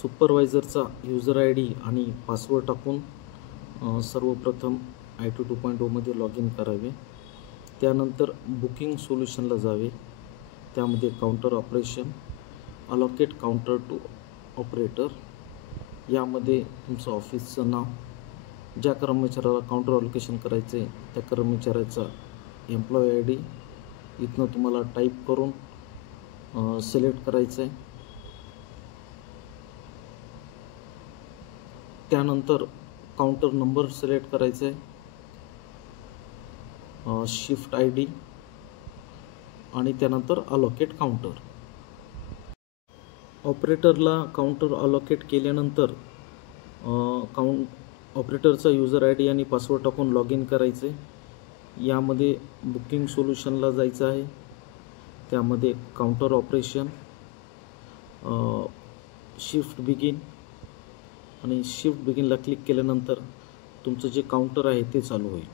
सुपरवायझरचा user I D आणि password टाकून सर्वप्रथम IT 2.0 मध्ये लॉग इन करावे। त्यानंतर बुकिंग सोल्युशनला जावे। त्यामध्ये counter operation, allocate counter to operator, यामध्ये तुमचं ऑफिसचं नाव, ज्या कर्मचाऱ्याला काउंटर अलोकेशन करायचं आहे त्या कर्मचाऱ्याचा एम्प्लॉई आय डी इथनं तुम्हाला टाईप करून सिलेक्ट करायचं आहे। त्यानंतर काउंटर नंबर सिलेक्ट करायचा आहे, शिफ्ट आय डी आणि त्यानंतर अलोकेट काउंटर। ऑपरेटरला काउंटर अलोकेट केल्यानंतर ऑपरेटरचा यूजर आय डी आणि पासवर्ड टाकून लॉग इन करायचे। यामध्ये बुकिंग सोल्युशनला जायचं आहे। त्यामध्ये काउंटर ऑपरेशन, शिफ्ट बिगिन आणि शिफ्ट बिगिनला क्लिक केल्यानंतर तुमचं जे काउंटर आहे ते चालू होईल।